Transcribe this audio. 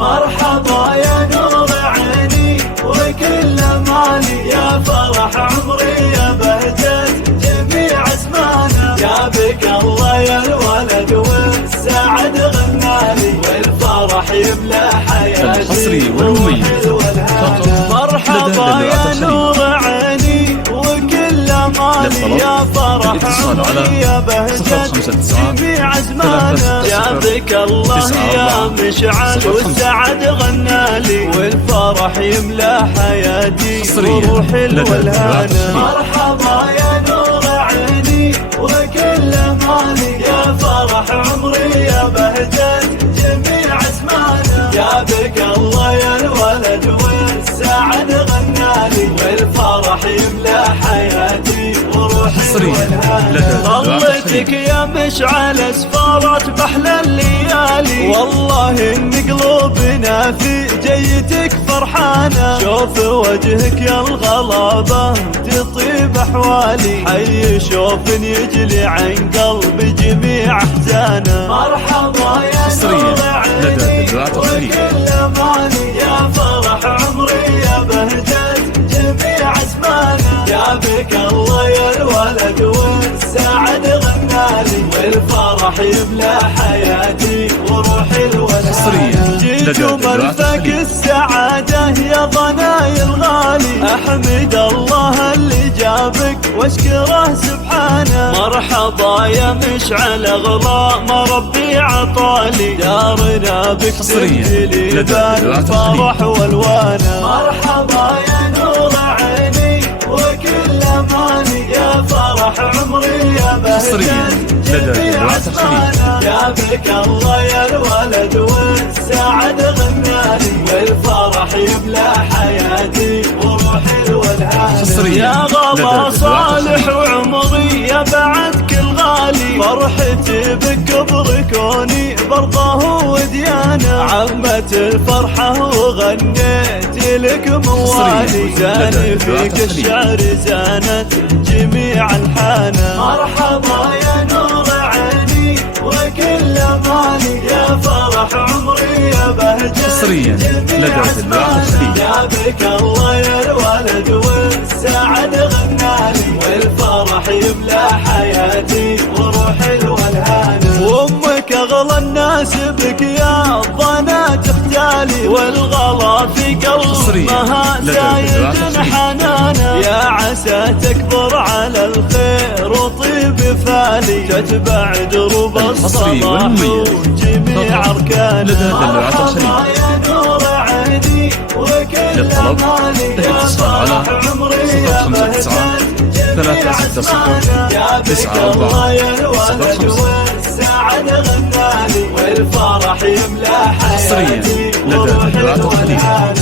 مرحبا يا نور عيني وكل مالي، يا فرح عمري يا بهجة جميع اسمانا، يا بك الله يا الولد والسعد غنالي، والفرح يملى حياتي الحصري والمميز. مرحبا يا نور عيني وكل مالي، يا فرح عمري يا بهجة جميع ازمانا، يا بك الله يا مشعل والسعد غنالي، والفرح يملى حياتي وروحي الولهانة. مرحبا يا نور عيني وكل مالي، يا فرح عمري يا بهجة جميع اسمانا، يا بك الله يا الولد والسعد غنالي، والفرح يملى حياتي وروحي الولهانة. ظلتك يا مشعل اسفارت بأحلى الليالي، والله ان قلوبنا في جيتك فرحانة، شوف وجهك يا الغلابة تطيب احوالي، حي شوف يجلي عن قلبي جميع احزانه. مرحبا يا نور عيني وكل مالي، يا فرح عمري يا بهجة جميع اسمانا، يا بك الله يا الولد والسعد غنالي، والفرح يملى حياتي وروحي الولهانة. جيت وملفك السعادة يا ضناي الغالي، احمد الله اللي جابك واشكره سبحانه، مرحبا يا مشعل اغلى ما ربي عطالي، دارنا بك تبدلي بالفرح والوانه. مرحبا يا نور عيني وكل مالي، يا فرح عمري يا بهجة جميع اسمانا، يا بك الله يا الولد والسعد غنالي، والفرح يملى حياتي وروحي الولهانة. يا غلا صالح وعمري يا بعد كل غالي، فرحتي بك بركوني برضه وديانة، عمت الفرحة وغنيت لك موالي، زاني فيك الشعر زانت جميع الحانة. مرحبا يا نور عيني وكل مالي، يا فرح عمري يا بهجة جميع اسمانا، يا بك الله يا الولد والسعد غنالي، والفرح يملى حياتي وروحي الولهانة. وامك اغلى الناس بك يا الضنا تختالي، والغلا في قلبها زايد حنانا، يا عسى تكبر على الخير وطيب فالي، تتبع دروب الصلاح وجميع اركانه. مرحبا يا نور عيني وكل مالي، يا فرح عمري يا بهجة جميع اسمانا، يا بك الله يا الولد والسعد غنالي، والفرح يملى حياتي وروحي الولهانة.